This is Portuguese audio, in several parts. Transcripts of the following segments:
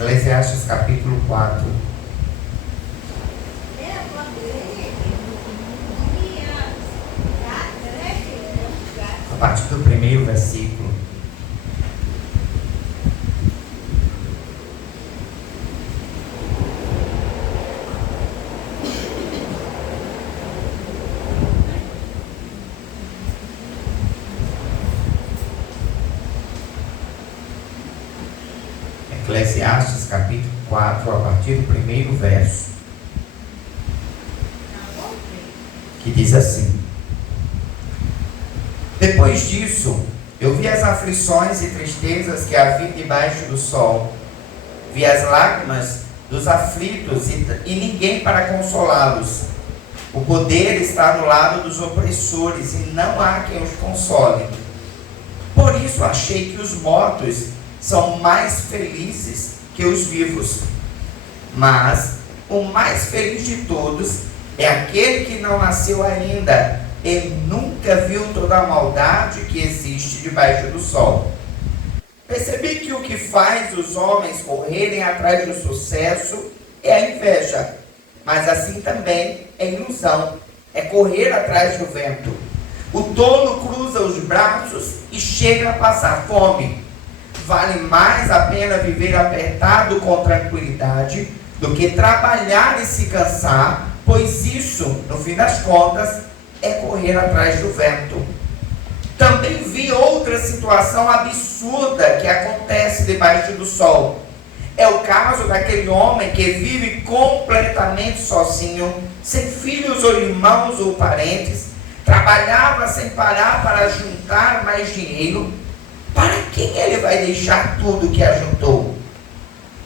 Eclesiastes capítulo 4. A partir do primeiro versículo. Eclesiastes capítulo 4, a partir do primeiro verso, que diz assim: Depois disso, eu vi as aflições e tristezas que havia debaixo do sol, vi as lágrimas dos aflitos e ninguém para consolá-los. O poder está no lado dos opressores e não há quem os console. Por isso achei que os mortos são mais felizes que os vivos. Mas o mais feliz de todos é aquele que não nasceu ainda e nunca viu toda a maldade que existe debaixo do sol. Percebi que o que faz os homens correrem atrás do sucesso é a inveja, mas assim também é ilusão, é correr atrás do vento. O tolo cruza os braços e chega a passar fome. Vale mais a pena viver apertado com tranquilidade do que trabalhar e se cansar, pois isso, no fim das contas, é correr atrás do vento. Também vi outra situação absurda que acontece debaixo do sol. É o caso daquele homem que vive completamente sozinho, sem filhos ou irmãos ou parentes, trabalhava sem parar para juntar mais dinheiro. Para quem ele vai deixar tudo que ajuntou?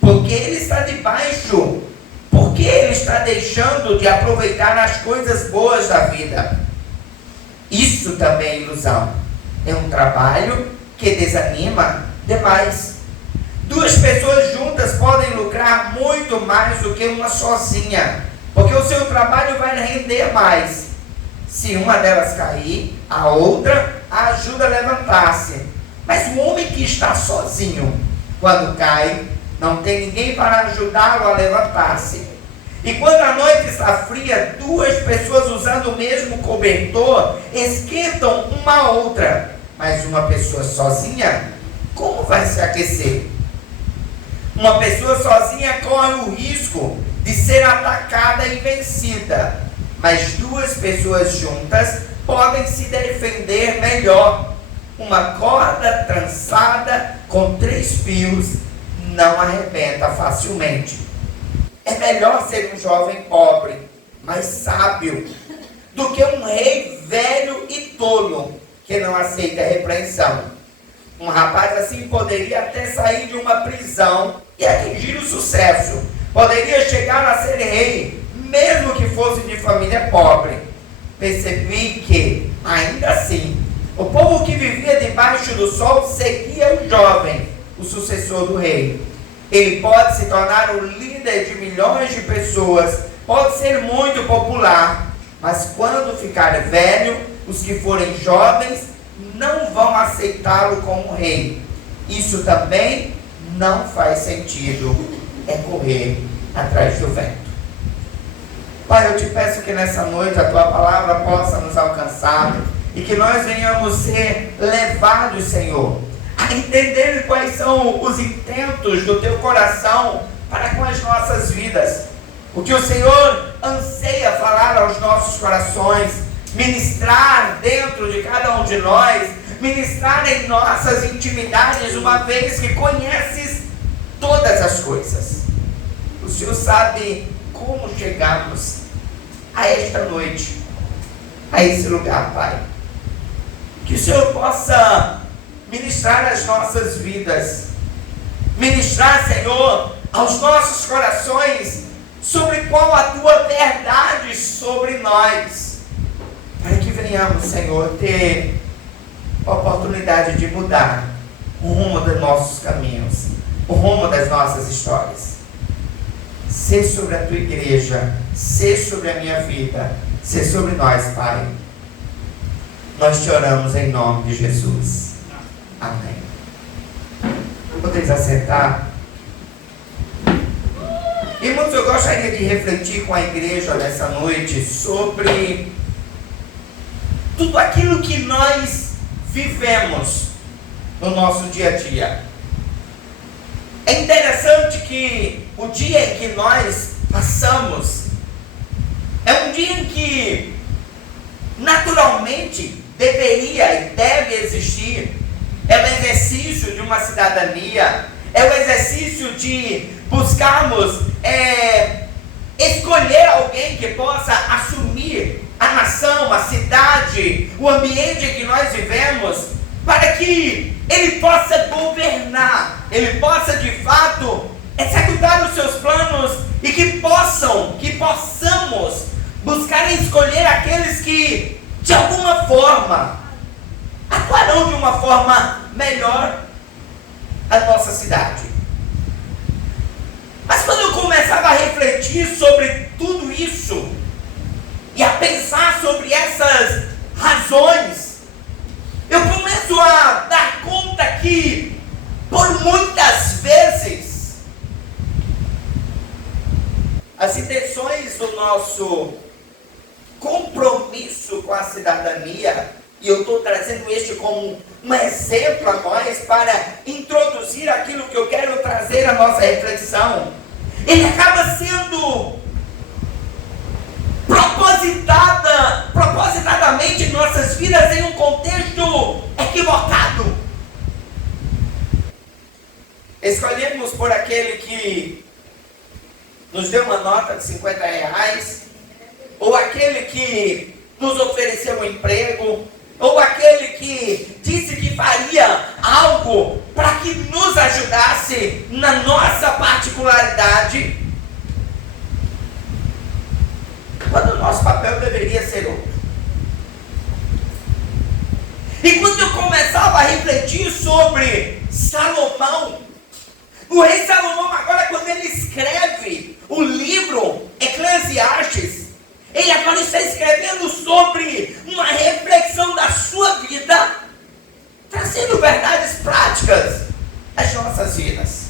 Porque ele está debaixo, porque ele está deixando de aproveitar as coisas boas da vida. Isso também é ilusão. É um trabalho que desanima demais. Duas pessoas juntas podem lucrar muito mais do que uma sozinha, porque o seu trabalho vai render mais. Se uma delas cair, a outra a ajuda a levantar-se. Mas o homem que está sozinho, quando cai, não tem ninguém para ajudá-lo a levantar-se. E quando a noite está fria, duas pessoas usando o mesmo cobertor esquentam uma a outra. Mas uma pessoa sozinha, como vai se aquecer? Uma pessoa sozinha corre o risco de ser atacada e vencida. Mas duas pessoas juntas podem se defender melhor. Uma corda trançada com 3 fios não arrebenta facilmente. É melhor ser um jovem pobre, mas sábio, do que um rei velho e tolo, que não aceita repreensão. Um rapaz assim poderia até sair de uma prisão e atingir o sucesso. Poderia chegar a ser rei, mesmo que fosse de família pobre. Percebi que, ainda assim, o povo que vivia debaixo do sol seguia o jovem, o sucessor do rei. Ele pode se tornar o líder de milhões de pessoas, pode ser muito popular, mas quando ficar velho, os que forem jovens não vão aceitá-lo como rei. Isso também não faz sentido, é correr atrás do vento. Pai, eu te peço que nessa noite a tua palavra possa nos alcançar e que nós venhamos ser levados, Senhor, a entender quais são os intentos do teu coração para com as nossas vidas. O que o Senhor anseia falar aos nossos corações, ministrar dentro de cada um de nós, ministrar em nossas intimidades, uma vez que conheces todas as coisas. O Senhor sabe como chegamos a esta noite, a esse lugar, Pai. Que o Senhor possa ministrar as nossas vidas, ministrar, Senhor, aos nossos corações, sobre qual a tua verdade sobre nós, para que venhamos, Senhor, ter a oportunidade de mudar o rumo dos nossos caminhos, o rumo das nossas histórias. Ser sobre a tua igreja, ser sobre a minha vida, ser sobre nós, Pai. Nós te oramos em nome de Jesus. Amém. Podeis assentar. Irmãos, eu gostaria de refletir com a igreja nessa noite sobre tudo aquilo que nós vivemos no nosso dia a dia. É interessante que o dia em que nós passamos é um dia em que naturalmente deveria e deve existir. É o exercício de uma cidadania, é o exercício de buscarmos escolher alguém que possa assumir a nação, a cidade, o ambiente em que nós vivemos, para que ele possa governar, ele possa de fato executar os seus planos e que possamos buscar escolher aqueles que de alguma forma atuarão de uma forma melhor a nossa cidade. Mas quando eu começava a refletir sobre tudo isso e a pensar sobre essas razões, eu começo a dar conta que por muitas vezes as intenções do nosso compromisso com a cidadania, e eu estou trazendo este como um exemplo a nós para introduzir aquilo que eu quero trazer à nossa reflexão, ele acaba sendo propositadamente em nossas vidas em um contexto equivocado. Escolhemos por aquele que nos deu uma nota de R$50, ou aquele que nos ofereceu um emprego, ou aquele que disse que faria algo para que nos ajudasse na nossa particularidade, quando o nosso papel deveria ser outro. E quando eu começava a refletir sobre Salomão, o rei Salomão agora, quando ele escreve o livro Eclesiastes, ele agora está escrevendo sobre uma reflexão da sua vida, trazendo verdades práticas às nossas vidas.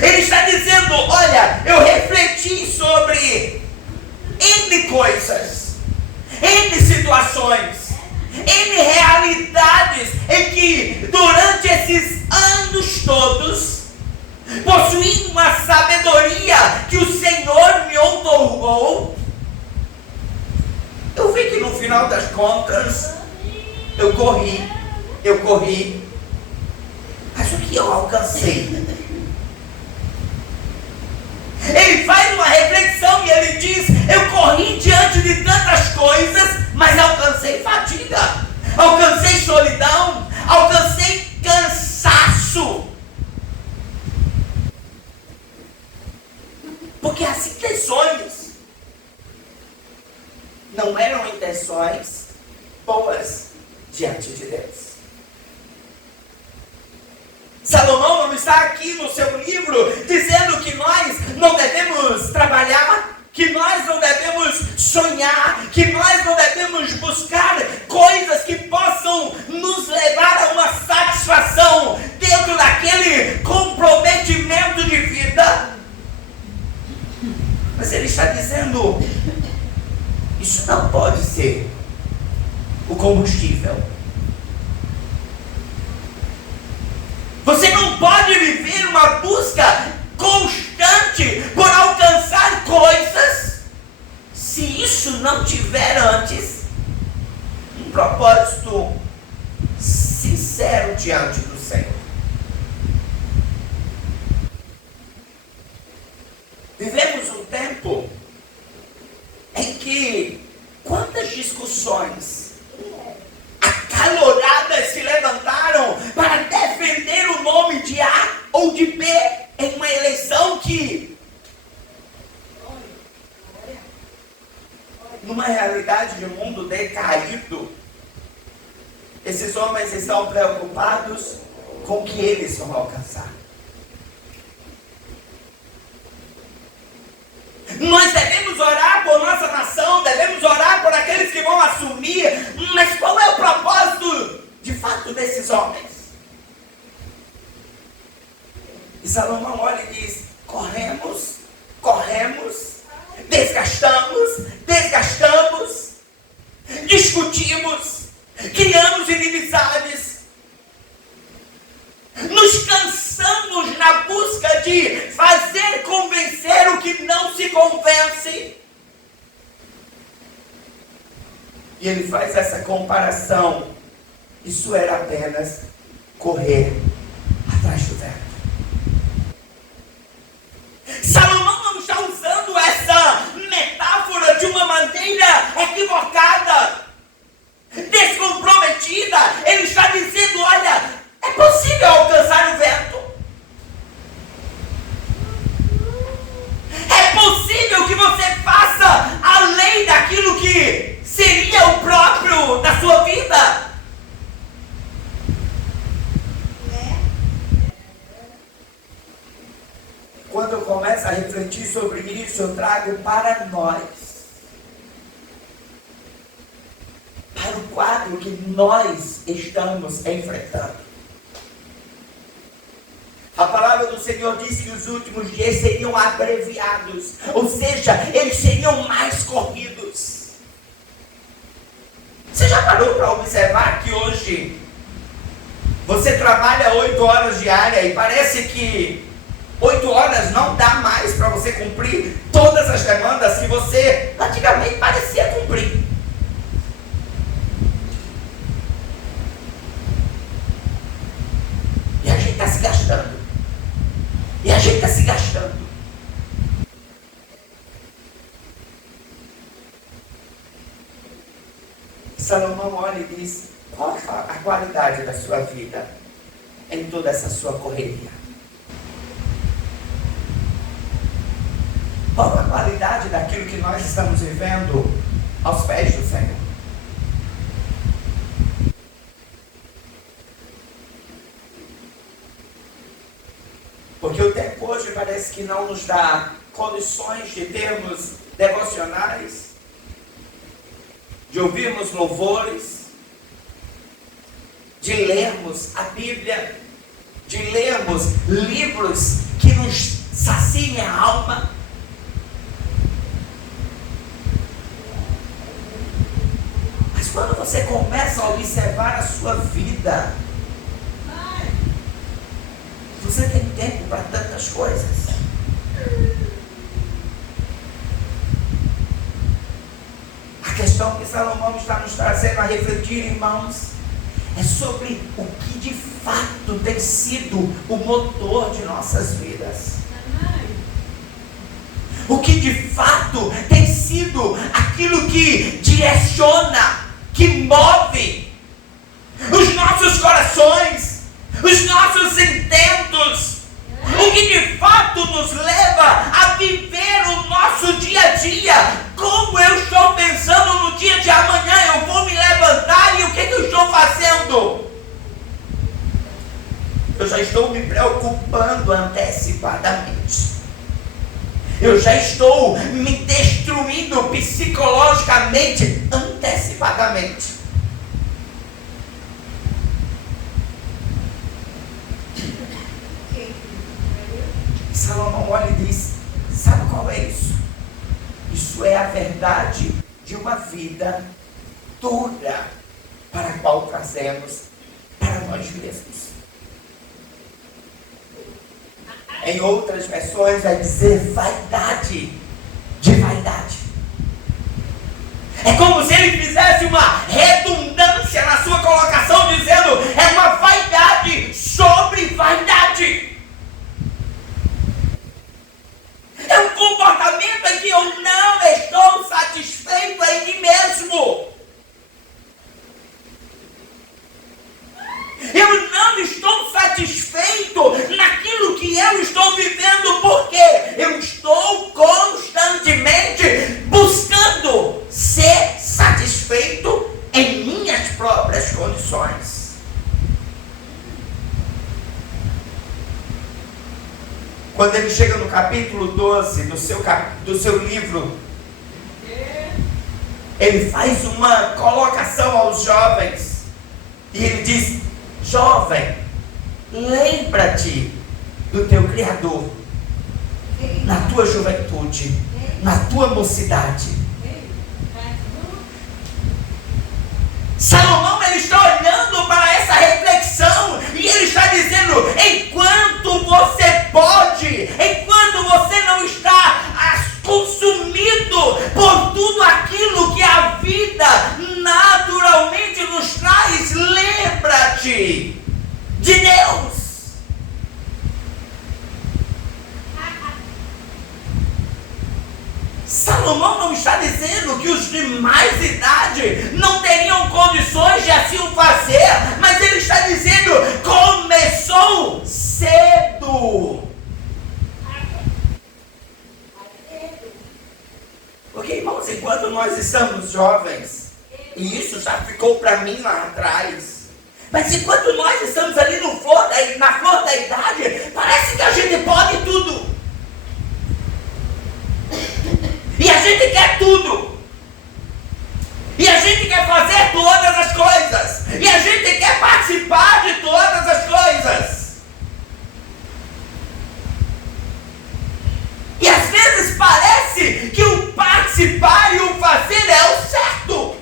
Ele está dizendo, olha, eu refleti sobre N coisas, N situações, N realidades em que durante esses anos todos, possuindo uma sabedoria que o Senhor me outorgou, eu vi que no final das contas, eu corri, mas o que eu alcancei? Ele faz uma reflexão e ele diz, eu corri diante de tantas coisas, mas alcancei fadiga, alcancei solidão, alcancei cansaço. Porque as intenções não eram intenções boas diante de Deus. Salomão não está aqui no seu livro dizendo que nós não devemos trabalhar, que nós não devemos sonhar, que nós não devemos buscar coisas que possam nos levar a uma satisfação dentro daquele comprometimento de vida. Mas ele está dizendo, isso não pode ser o combustível. Você não pode viver uma busca constante por alcançar coisas se isso não tiver antes um propósito sincero diante do Senhor. Vivemos um tempo em que quantas discussões acaloradas se levantaram para defender o nome de A ou de B em uma eleição que, numa realidade de mundo decaído, esses homens estão preocupados com o que eles vão alcançar. Nós devemos orar por nossa nação, devemos orar por aqueles que vão assumir, mas qual é o propósito de fato desses homens? E Salomão olha e diz, corremos corremos, desgastamos, discutimos, criamos inimizades, nos cansamos na busca de fazer convencer o que não se convence. E ele faz essa comparação. Isso era apenas correr atrás do vento. Salomão não está usando essa metáfora de uma maneira equivocada, descomprometida. Ele está dizendo, olha, é possível alcançar o vento. É possível que você faça além daquilo que seria o próprio da sua vida. Quando eu começo a refletir sobre isso, eu trago para nós, para o quadro que nós estamos enfrentando. A palavra do Senhor diz que os últimos dias seriam abreviados, ou seja, eles seriam mais corridos. Você já parou para observar que hoje você trabalha 8 horas diárias e parece que 8 horas não dá mais para você cumprir todas as demandas que você antigamente parecia cumprir. E a gente está se gastando. Salomão olha e diz, qual a qualidade da sua vida em toda essa sua correria? Qual a qualidade daquilo que nós estamos vivendo aos pés do Senhor? Porque o tempo hoje parece que não nos dá condições de termos devocionais, de ouvirmos louvores, de lermos a Bíblia, de lermos livros que nos saciem a alma. Mas quando você começa a observar a sua vida, você tem tempo para tantas coisas. A questão que Salomão está nos trazendo a refletir, irmãos, é sobre o que de fato tem sido o motor de nossas vidas. O que de fato tem sido aquilo que direciona, que move os nossos corações, os nossos intentos, o que de fato nos leva a viver o nosso dia a dia. Como eu estou pensando no dia de amanhã, eu vou me levantar e o que eu estou fazendo? Eu já estou me preocupando antecipadamente. Eu já estou me destruindo psicologicamente antecipadamente. Salomão olha e diz, sabe qual é isso? Isso é a verdade de uma vida dura para a qual trazemos para nós mesmos. Em outras versões vai dizer vaidade de vaidade. É como se ele fizesse uma redundância na sua colocação, dizendo, é uma vaidade sobre vaidade. É um comportamento em que eu não estou satisfeito em mim mesmo. Eu não estou satisfeito naquilo que eu estou vivendo, porque eu estou constantemente buscando ser satisfeito em minhas próprias condições. Quando ele chega no capítulo 12 do seu livro, ele faz uma colocação aos jovens e ele diz, jovem, lembra-te do teu Criador. na tua juventude, na tua mocidade. Salomão, ele está olhando para essa reflexão e ele está dizendo: enquanto você pode, enquanto você não está consumido por tudo aquilo que a vida naturalmente nos traz, lembra-te de Deus. Salomão não está dizendo que os de mais idade não teriam condições de assim o fazer, mas ele está dizendo: começou cedo. Porque, irmãos, enquanto nós estamos jovens, e isso já ficou para mim lá atrás, mas enquanto nós estamos ali na flor da idade, parece que a gente pode tudo. E a gente quer tudo. E a gente quer fazer todas as coisas. E a gente quer participar de todas as coisas. E às vezes parece que o participar e o fazer é o certo.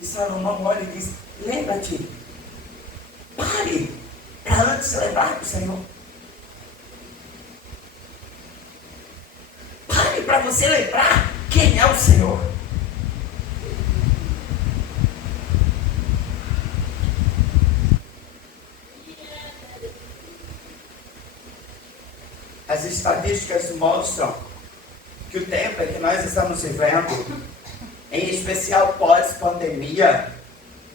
E Salomão olha e diz: lembra-te. Pare para antes lembrar do Senhor. Pare para você lembrar quem é o Senhor. As estatísticas mostram que o tempo em que nós estamos vivendo, em especial pós-pandemia,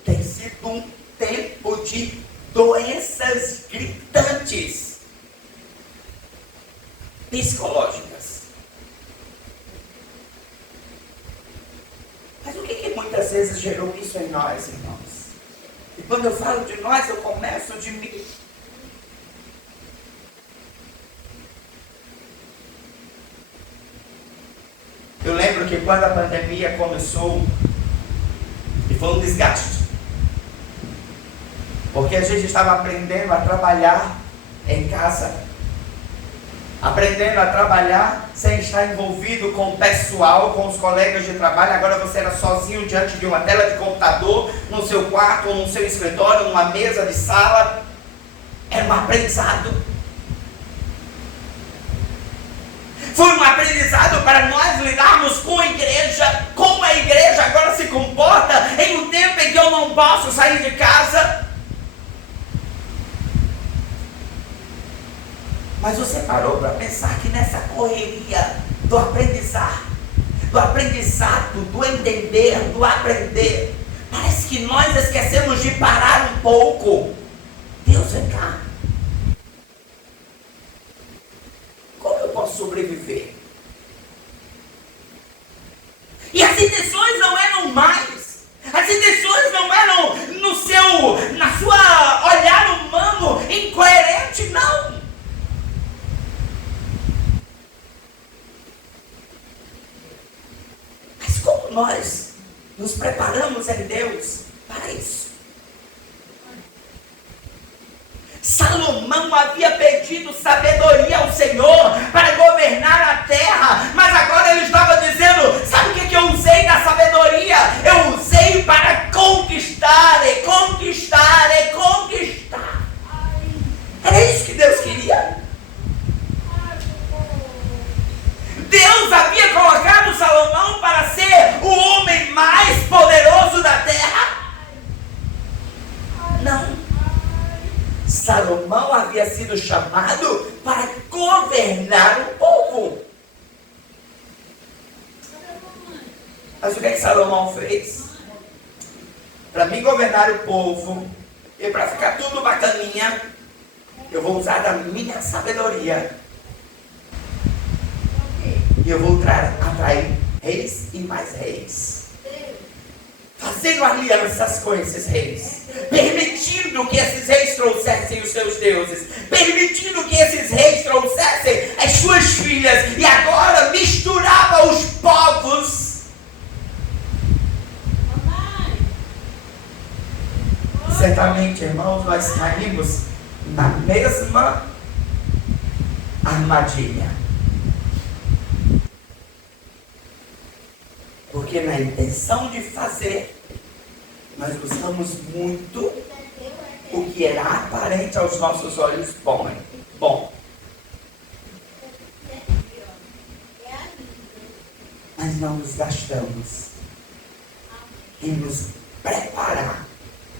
tem sido um tempo de doenças gritantes psicológicas. Mas o que muitas vezes gerou isso em nós, irmãos? E quando eu falo de nós, eu começo de mim. Eu lembro que quando a pandemia começou, e foi um desgaste, porque a gente estava aprendendo a trabalhar em casa, aprendendo a trabalhar sem estar envolvido com o pessoal, com os colegas de trabalho. Agora você era sozinho diante de uma tela de computador, no seu quarto, ou no seu escritório, numa mesa de sala. Era um aprendizado. Foi um aprendizado para nós lidarmos com a igreja, como a igreja agora se comporta em um tempo em que eu não posso sair de casa. Mas você parou para pensar que nessa correria do aprendizado, do entender, do aprender, parece que nós esquecemos de parar um pouco. Deus, vem cá. Como eu posso sobreviver? E as intenções não eram mais. As intenções não eram na sua olhar humano incoerente, não. Mas como nós nos preparamos em Deus para isso? Salomão havia pedido sabedoria ao Senhor para governar a terra, mas agora ele estava dizendo: sabe o que eu usei da sabedoria? Eu usei para conquistar, e conquistar, e conquistar. Era isso que Deus queria. Deus havia colocado Salomão para ser o homem mais poderoso da terra? Não. Salomão havia sido chamado para governar o povo. Mas o que Salomão fez? Para mim governar o povo e para ficar tudo bacaninha, eu vou usar da minha sabedoria. E eu vou atrair reis e mais reis. Fazendo alianças com esses reis, permitindo que esses reis trouxessem os seus deuses, permitindo que esses reis trouxessem as suas filhas, e agora misturava os povos. Certamente, irmãos, nós caímos na mesma armadilha. Porque na intenção de fazer, nós buscamos muito o que era aparente aos nossos olhos bom. Mas não nos gastamos em nos preparar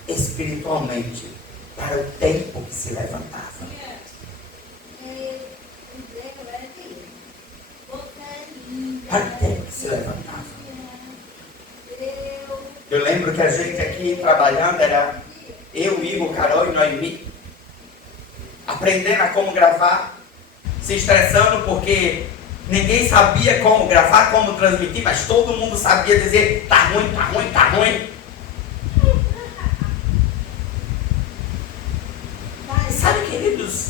espiritualmente para o tempo que se levantava. Para o tempo que se levantava. Eu lembro que a gente aqui trabalhando era eu, Igor, Carol e Noemi, aprendendo a como gravar, se estressando porque ninguém sabia como gravar, como transmitir, mas todo mundo sabia dizer, tá ruim, tá ruim, tá ruim. E sabe, queridos,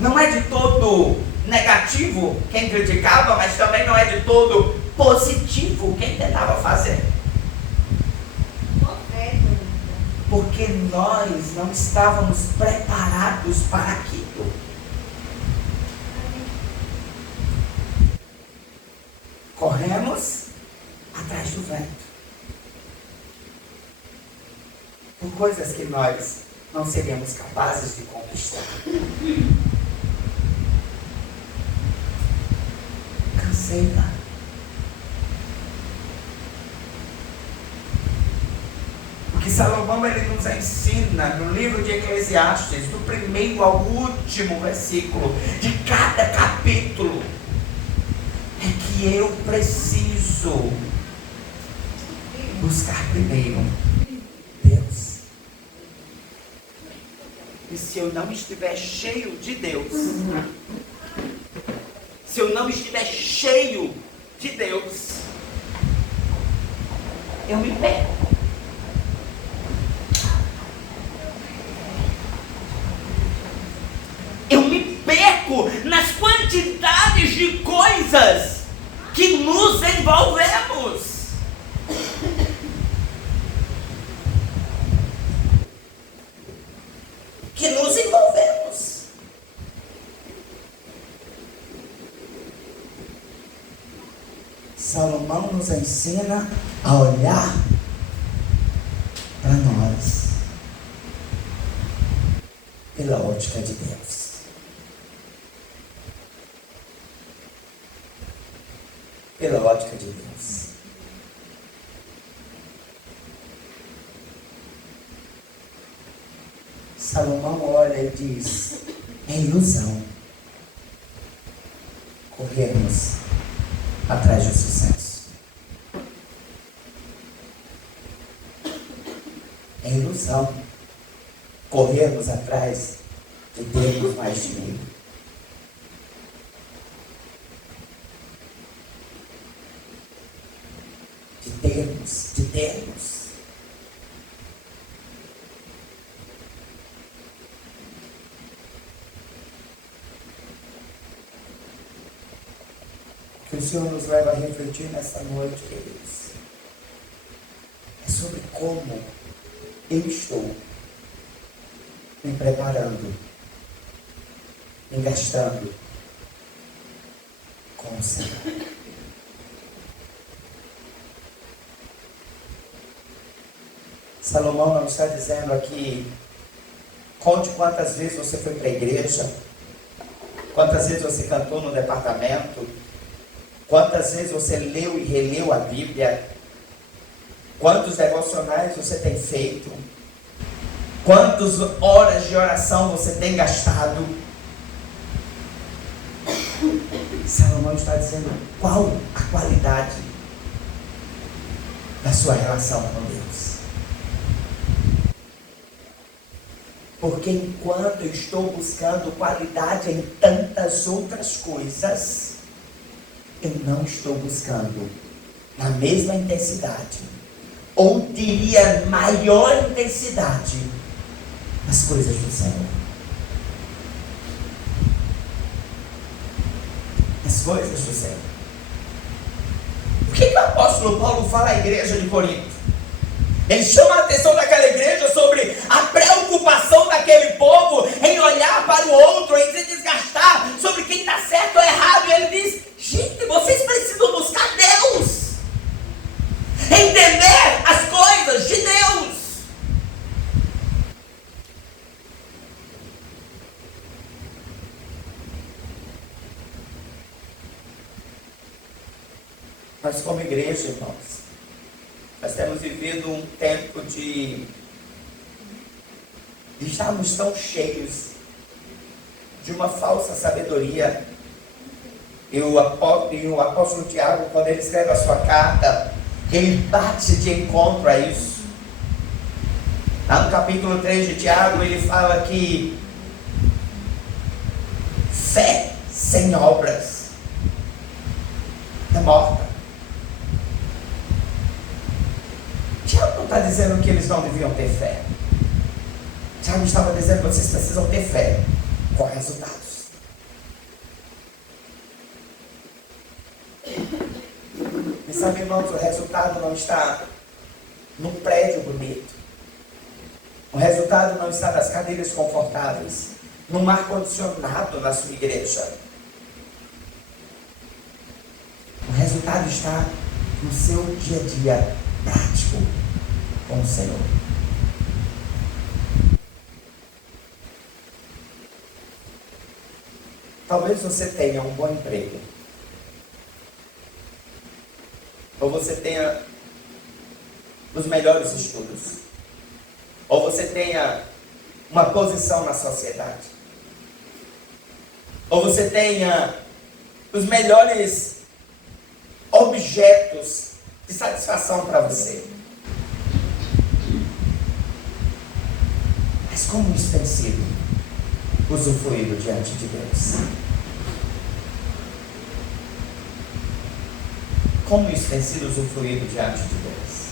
não é de todo negativo quem criticava, mas também não é de todo positivo quem tentava fazer. Porque nós não estávamos preparados para aquilo. Corremos atrás do vento. Por coisas que nós não seríamos capazes de conquistar. Cansei lá. O que Salomão ele nos ensina no livro de Eclesiastes, do primeiro ao último versículo de cada capítulo, é que eu preciso buscar primeiro Deus. E se eu não estiver cheio de Deus, se eu não estiver cheio de Deus, eu me perco. Eu me perco nas quantidades de coisas que nos envolvemos. Salomão nos ensina a olhar para nós pela ótica de Deus. Pela ótica de Deus. Salomão olha e diz: é ilusão corrermos atrás do sucesso. É ilusão corrermos atrás de termos mais dinheiro. De termos. Que o Senhor nos leva a refletir nessa noite, queridos, é sobre como eu estou me preparando, me gastando com o Senhor. Salomão não está dizendo aqui, conte quantas vezes você foi para a igreja, quantas vezes você cantou no departamento, quantas vezes você leu e releu a Bíblia, quantos devocionais você tem feito, quantas horas de oração você tem gastado. Salomão está dizendo qual a qualidade da sua relação com Deus. Porque enquanto eu estou buscando qualidade em tantas outras coisas, eu não estou buscando na mesma intensidade, ou diria maior intensidade, as coisas do Senhor. As coisas do Senhor. O que o apóstolo Paulo fala à igreja de Corinto? Ele chama a atenção daquela igreja sobre a preocupação daquele povo em olhar para o outro, em dizer Mas como igreja, irmãos, nós temos vivido um tempo de estarmos tão cheios de uma falsa sabedoria. E o apóstolo Tiago, quando ele escreve a sua carta, ele bate de encontro a isso. Lá no capítulo 3 de Tiago, ele fala que fé sem obras é morta. Tiago não está dizendo que eles não deviam ter fé. Tiago estava dizendo que vocês precisam ter fé com resultados. E sabe, irmãos, o resultado não está num prédio bonito. O resultado não está nas cadeiras confortáveis, num ar-condicionado na sua igreja. O resultado está no seu dia a dia prático com o Senhor. Talvez você tenha um bom emprego, ou você tenha os melhores estudos, ou você tenha uma posição na sociedade, ou você tenha os melhores objetos de satisfação para você. Mas como isso tem sido usufruído diante de Deus? Como isso tem sido usufruído diante de Deus?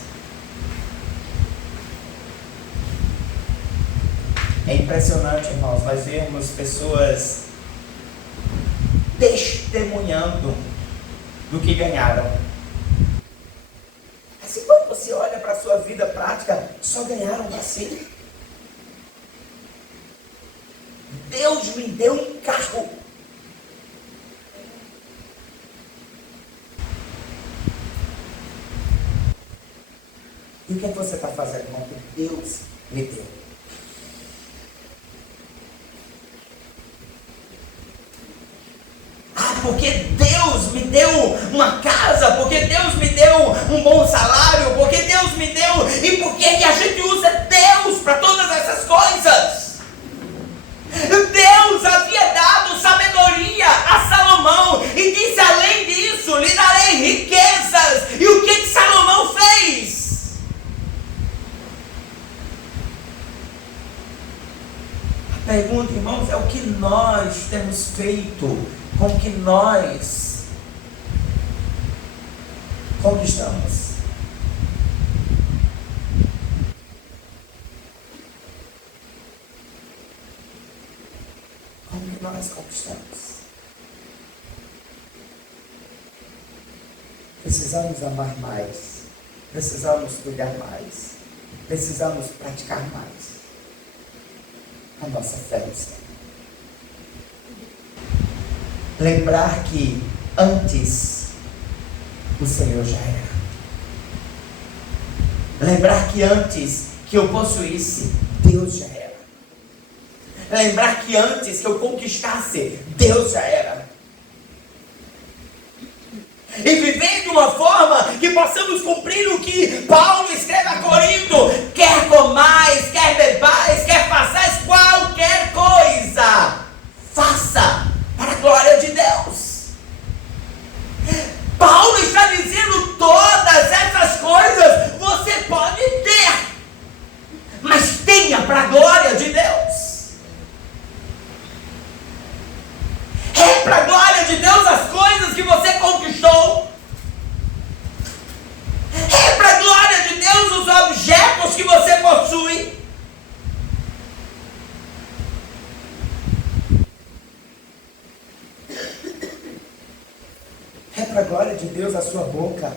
É impressionante, irmãos, nós vemos pessoas testemunhando do que ganharam. Assim, quando você olha para a sua vida prática, só ganharam para si. Deus me deu um carro. E o que é que você está fazendo com o que Deus me deu? Porque Deus me deu uma casa, porque Deus me deu um bom salário, porque Deus me deu, e porque que a gente usa Deus para todas essas coisas? Deus havia dado sabedoria a Salomão e disse: além disso, lhe darei riquezas. E o que Salomão fez? A pergunta, irmãos, é o que nós temos feito com o que nós conquistamos. Com o que nós conquistamos. Precisamos amar mais. Precisamos cuidar mais. Precisamos praticar mais a nossa fé no Senhor. Lembrar que antes o Senhor já era. Lembrar que antes que eu possuísse, Deus já era. Lembrar que antes que eu conquistasse, Deus já era. E viver de uma forma que possamos cumprir o que Paulo escreve a Corinto: quer comais, quer bebais, quer façais qualquer coisa, faça para a glória de Deus. Paulo está dizendo: todas essas coisas você pode ter, mas tenha para a glória de Deus. É para a glória de Deus as coisas que você conquistou. É para a glória de Deus os objetos que você possui. É para a glória de Deus a sua boca.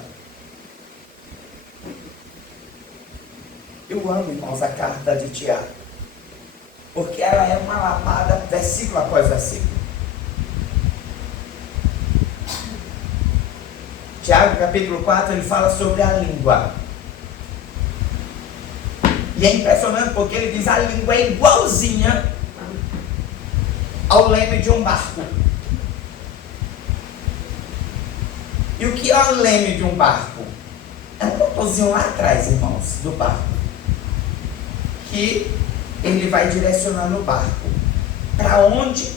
Eu amo, irmãos, a carta de Tiago, porque ela é uma lapada, versículo após versículo. Tiago, capítulo 4, ele fala sobre a língua. E é impressionante porque ele diz: a língua é igualzinha ao leme de um barco. E o que é o leme de um barco? É um motorzinho lá atrás, irmãos, do barco, que ele vai direcionando o barco. Para onde?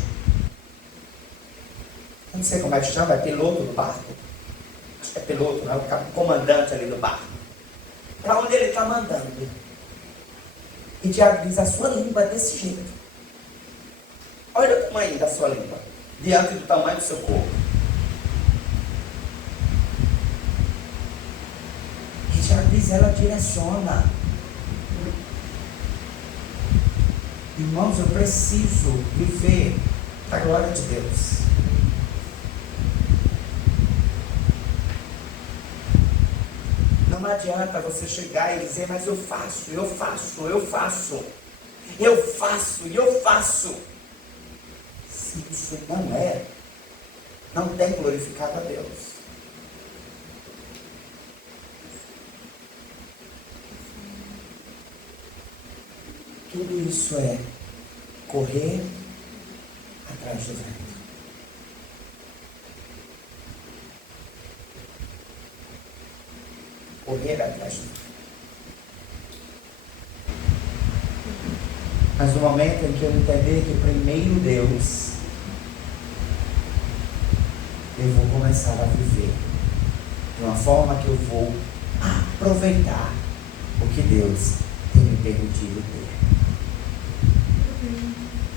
Não sei como é que chama, é piloto do barco. Acho que é piloto, não é? O comandante ali do barco. Para onde ele está mandando. E Tiago diz, a sua língua é desse jeito. Olha o tamanho da sua língua, diante do tamanho do seu corpo. E Tiago diz, ela direciona. Irmãos, eu preciso viver a glória de Deus. Não adianta você chegar e dizer, mas eu faço. Se isso não tem glorificado a Deus. Tudo isso é correr atrás do vento. Correr atrás do vento. Mas no momento em que eu entender que primeiro Deus, eu vou começar a viver de uma forma que eu vou aproveitar o que Deus tem me permitido ter.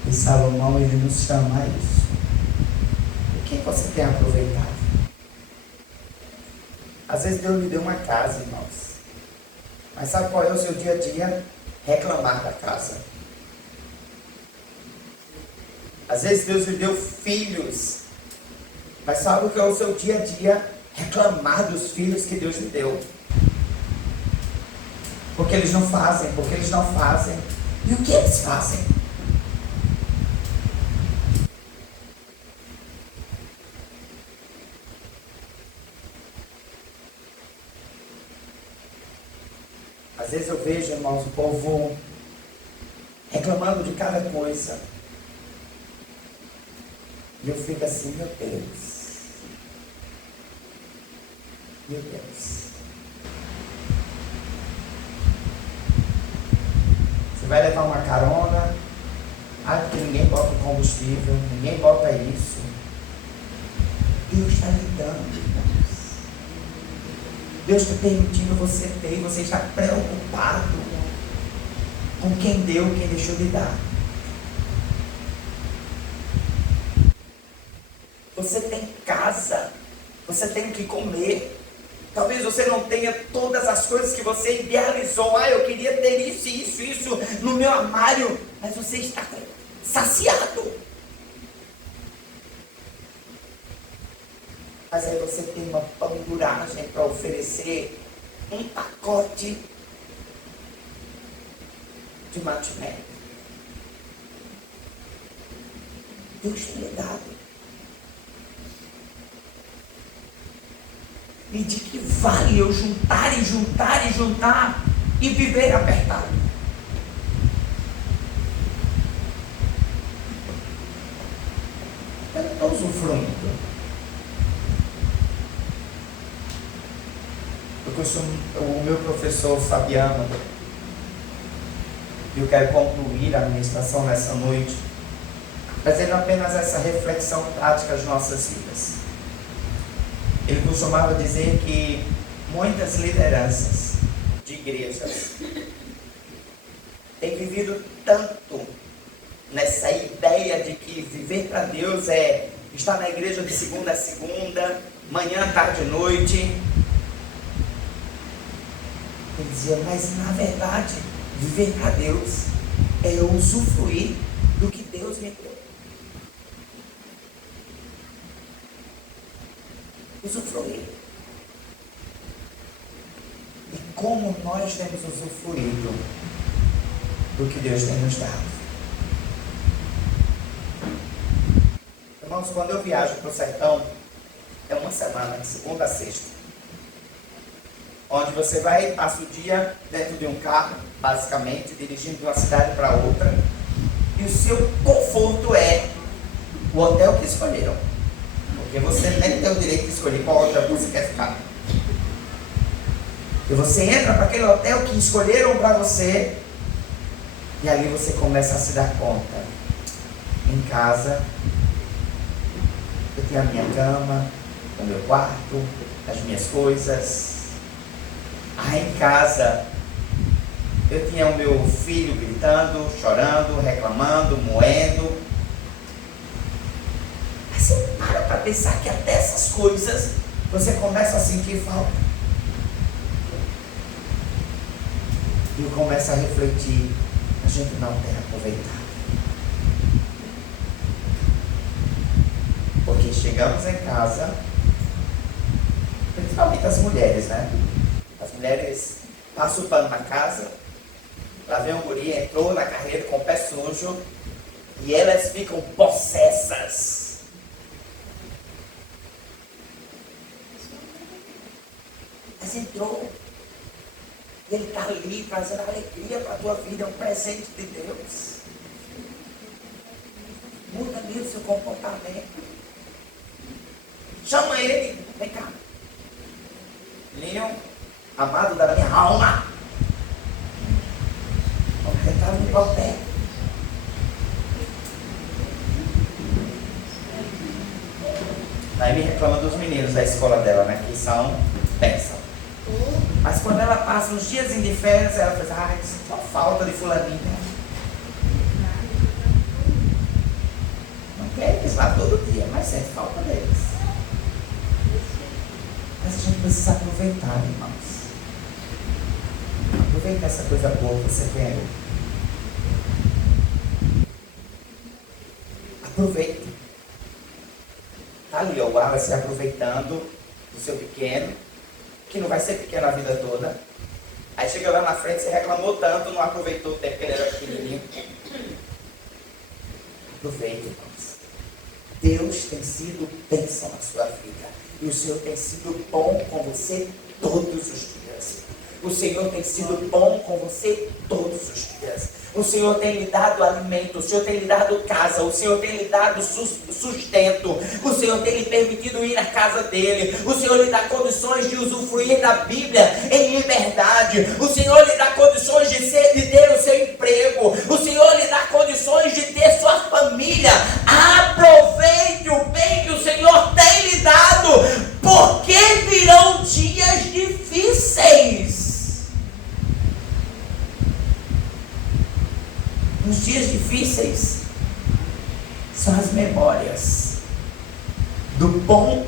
E Salomão, ele nos chama a isso. O que você tem aproveitado? Às vezes Deus lhe deu uma casa, irmãos. Mas sabe qual é o seu dia a dia? Reclamar da casa. Às vezes Deus lhe deu filhos. Mas sabe o que é o seu dia a dia? Reclamar dos filhos que Deus lhe deu. Porque eles não fazem. E o que eles fazem? Às vezes eu vejo, irmãos, o povo reclamando de cada coisa. E eu fico assim, meu Deus. Você vai levar uma carona, porque ninguém bota o combustível, ninguém bota isso. Deus está lhe dando, irmãos. Deus está permitindo você ter, e você está preocupado com quem deu, quem deixou de dar. Você tem casa, você tem que comer. Talvez você não tenha todas as coisas que você idealizou. Eu queria ter isso no meu armário. Mas você está saciado. Mas aí você tem uma panduragem para oferecer um pacote de mantimento. Deus tem lhe dado. E de que vale eu juntar e viver apertado? Eu não estou usufruindo. O meu professor Fabiano, eu quero concluir a ministração nessa noite, fazendo apenas essa reflexão prática das nossas vidas. Ele costumava dizer que muitas lideranças de igrejas têm vivido tanto nessa ideia de que viver para Deus é estar na igreja de segunda a segunda, manhã, tarde e noite. Ele dizia, mas na verdade, viver para Deus é eu usufruir do que Deus me deu. Usufruir. E como nós temos usufruído do que Deus tem nos dado. Irmãos, quando eu viajo para o sertão, é uma semana, de segunda a sexta, onde você vai e passa o dia dentro de um carro, basicamente, dirigindo de uma cidade para outra, e o seu conforto é o hotel que escolheram. Porque você nem tem o direito de escolher qual hotel você quer ficar. E você entra para aquele hotel que escolheram para você, e ali você começa a se dar conta. Em casa, eu tenho a minha cama, o meu quarto, as minhas coisas. Em casa, eu tinha o meu filho gritando, chorando, reclamando, moendo. Aí você para pensar que até essas coisas você começa a sentir falta. E eu começo a refletir, a gente não tem aproveitado. Porque chegamos em casa, principalmente as mulheres, né? As mulheres passam o pano na casa, lá vem um guri, entrou na carreira com o pé sujo, e elas ficam possessas. Mas entrou, e ele está ali trazendo alegria para a tua vida, é um presente de Deus. Muda ali o seu comportamento. Chama ele, vem cá. Leon, amado da minha alma, vamos tentar no papel. Aí me reclama dos meninos da escola dela, né? Que são bênção. Mas quando ela passa uns dias de férias, ela faz, só falta de fulaninha. Não quer eles lá todo dia, mas sente falta deles. Mas a gente precisa aproveitar, irmãos. Aproveita essa coisa boa que você tem aí. Aproveita. Está ali o Wallace aproveitando do seu pequeno, que não vai ser pequeno a vida toda. Aí chega lá na frente, você reclamou tanto, não aproveitou o tempo que ele era pequenininho. Aproveita, irmãos. Deus tem sido bênção na sua vida. E o Senhor tem sido bom com você todos os dias. O Senhor tem sido bom com você todos os dias. O Senhor tem lhe dado alimento, o Senhor tem lhe dado casa, o Senhor tem lhe dado sustento, o Senhor tem lhe permitido ir à casa dele, o Senhor lhe dá condições de usufruir da Bíblia em liberdade, o Senhor lhe dá condições de ter o seu emprego, o Senhor lhe dá condições de ter sua família. Aproveite o bem que o Senhor tem lhe dado, porque virão dias difíceis. Nos dias difíceis são as memórias do bom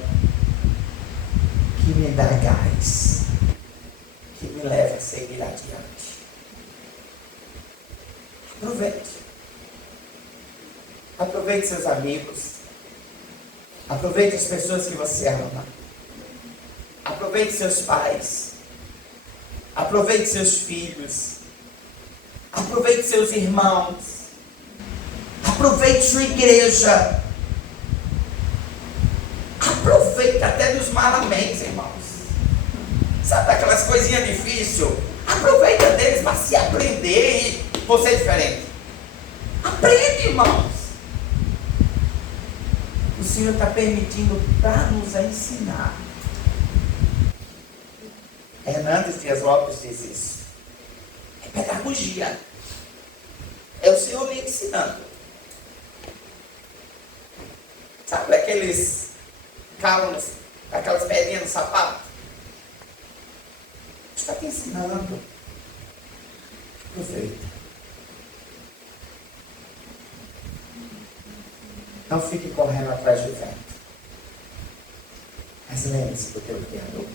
que me dá gás, que me leva a seguir adiante. Aproveite. Aproveite seus amigos. Aproveite as pessoas que você ama. Aproveite seus pais. Aproveite seus filhos. Aproveite seus irmãos. Aproveite sua igreja. Aproveite até dos malamente, irmãos. Sabe aquelas coisinhas difíceis? Aproveita deles para se aprender e você é diferente. Aprende, irmãos. O Senhor está permitindo para nos ensinar. Hernandes Dias Lopes diz isso. É pedagogia. É o Senhor me ensinando. Sabe aqueles calos, aquelas pedrinhas no sapato? Está te ensinando. Aproveita. Não fique correndo atrás do vento. Mas lembre-se do teu Criador.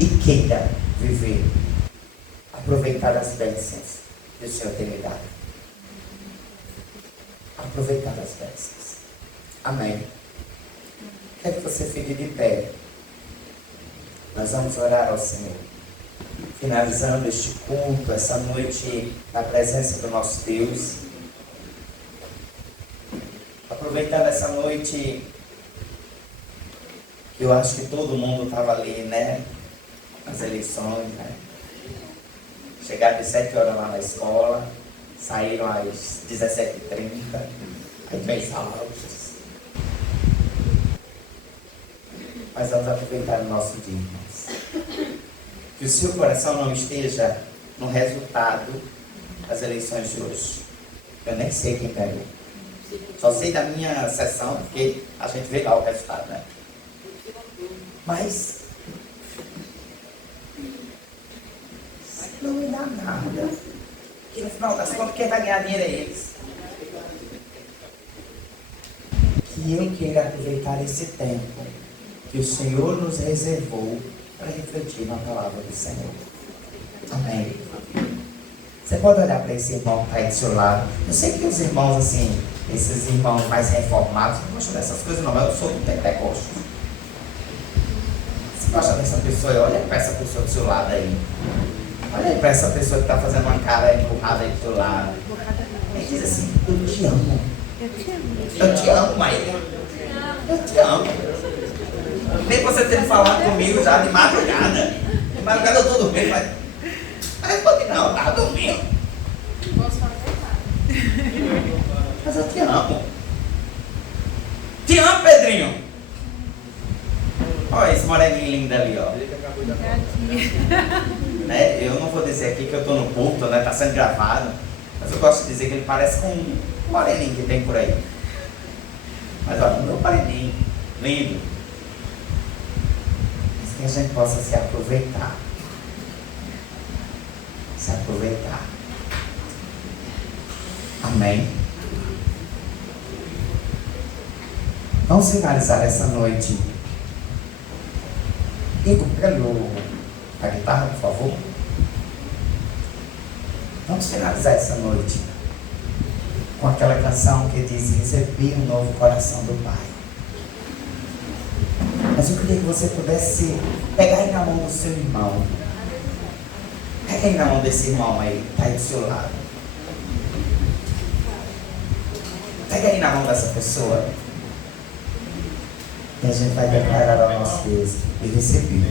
E queira viver. Aproveitar as bênçãos que o Senhor tem me dado. Aproveitar as bênçãos. Amém. Quero que você fique de pé. Nós vamos orar ao Senhor. Finalizando este culto, essa noite, na presença do nosso Deus. Aproveitando essa noite, eu acho que todo mundo estava ali, né? Nas eleições, né? Chegaram às 7 horas lá na escola, saíram às 17h30, aí vem exaustos. Mas vamos aproveitar o nosso dia, irmãos. Que o seu coração não esteja no resultado das eleições de hoje. Eu nem sei quem ganhou. Só sei da minha sessão, porque a gente vê lá o resultado, né? Mas não me dá nada. Que no final das contas, quem vai ganhar dinheiro é eles. Que eu queira aproveitar esse tempo que o Senhor nos reservou para refletir na palavra do Senhor. Amém. Você pode olhar para esse irmão que está aí do seu lado. Eu sei que os irmãos, assim, esses irmãos mais reformados, não gostam dessas coisas não, mas eu sou do Pentecoste. Você gosta dessa pessoa? Olha para essa pessoa do seu lado aí. Olha aí para essa pessoa que está fazendo uma cara empurrada aí do seu lado. Ele diz assim, eu te amo. Eu te amo, Maíra. Eu te amo. Nem você ter falado comigo já de madrugada. De madrugada eu estou dormindo, mas responde não, estava dormindo. Posso falar verdade. Mas eu te amo. Te amo, Pedrinho. Olha esse moreninho lindo ali, ó. Né? Eu não vou dizer aqui que eu estou no culto, né? Está sendo gravado. Mas eu gosto de dizer que ele parece com um moreninho que tem por aí. Mas olha, o meu moreninho, lindo. Mas que a gente possa se aproveitar. Se aproveitar. Amém. Vamos finalizar essa noite. Igor, pega a guitarra, por favor. Vamos finalizar essa noite com aquela canção que diz: recebi um novo coração do Pai. Mas eu queria que você pudesse pegar aí na mão do seu irmão. Pega aí na mão desse irmão aí, que está aí do seu lado. Pega aí na mão dessa pessoa. E a gente vai declarar ao nosso Deus: eu recebi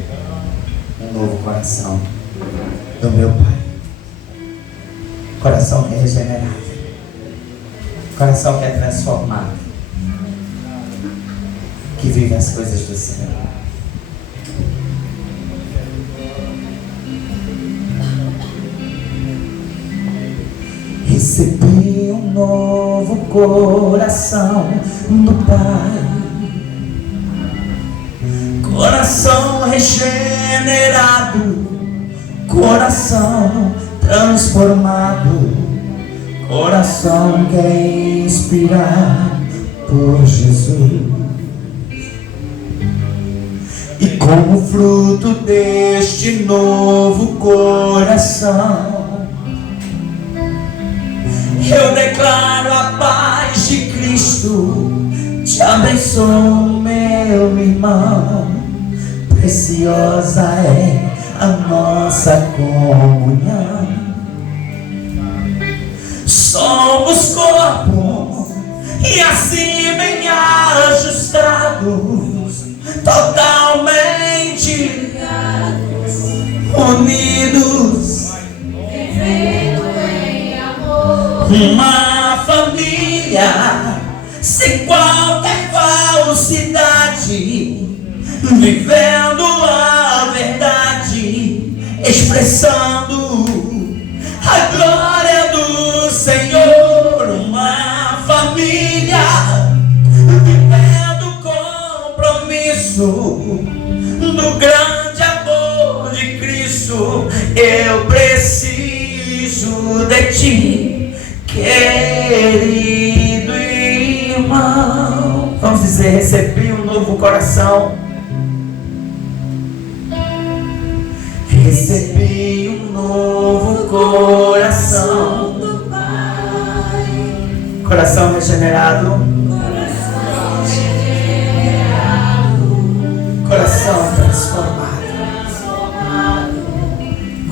um novo coração do meu Pai. Coração que é regenerado. Coração que é transformado. Que vive as coisas do Senhor. Recebi um novo coração do Pai. Coração regenerado, coração transformado, coração que é inspirado por Jesus. E como fruto deste novo coração, eu declaro a paz de Cristo. Te abençoo, meu irmão. Preciosa é a nossa comunhão. Somos corpo e assim bem ajustados, totalmente ligados, unidos, vivendo em amor. Uma família sem qualquer falsidade, vivendo a verdade, expressando a glória do Senhor. Uma família vivendo compromisso do grande amor de Cristo. Eu preciso de ti, querido irmão. Vamos dizer: recebi um novo coração. Recebi um novo coração do Pai. Coração regenerado. Coração regenerado. Coração transformado.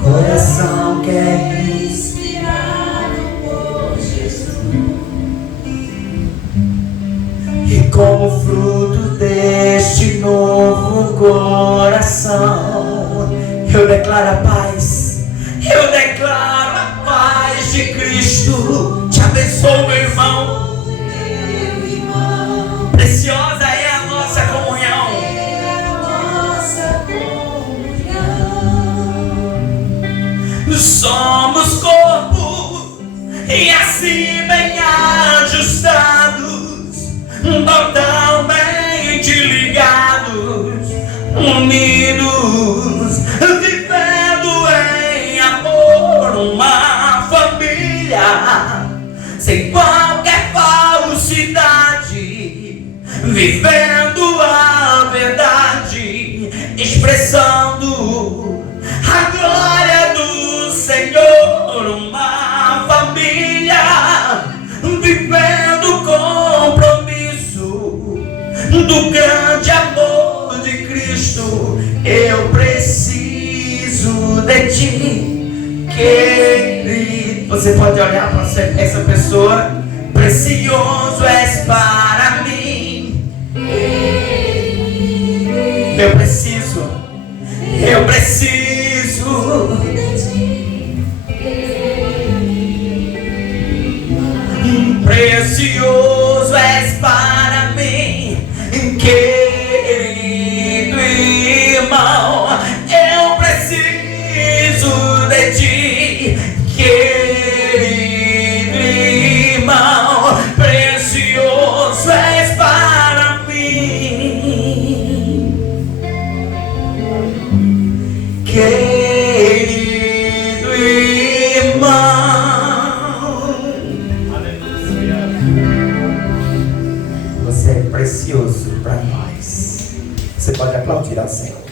Coração que é inspirado por Jesus. E como fruto deste novo coração, eu declaro a paz. Eu declaro a paz de Cristo. Te abençoo, meu irmão. Preciosa é a nossa comunhão. e assim bem ajustados, totalmente ligados, unidos, vivendo em amor, uma família, sem qualquer falsidade, vivendo a verdade, expressando a glória do Senhor, uma família, vivendo o compromisso do grande amor de Cristo. Eu preciso de ti, querido. Você pode olhar para essa pessoa. Precioso és para mim. Eu preciso precioso és para mim, querido irmão. Eu preciso de ti, querido irmão. Precioso és para mim, querido irmão. Você é precioso para nós. Você pode aplaudir ao Senhor.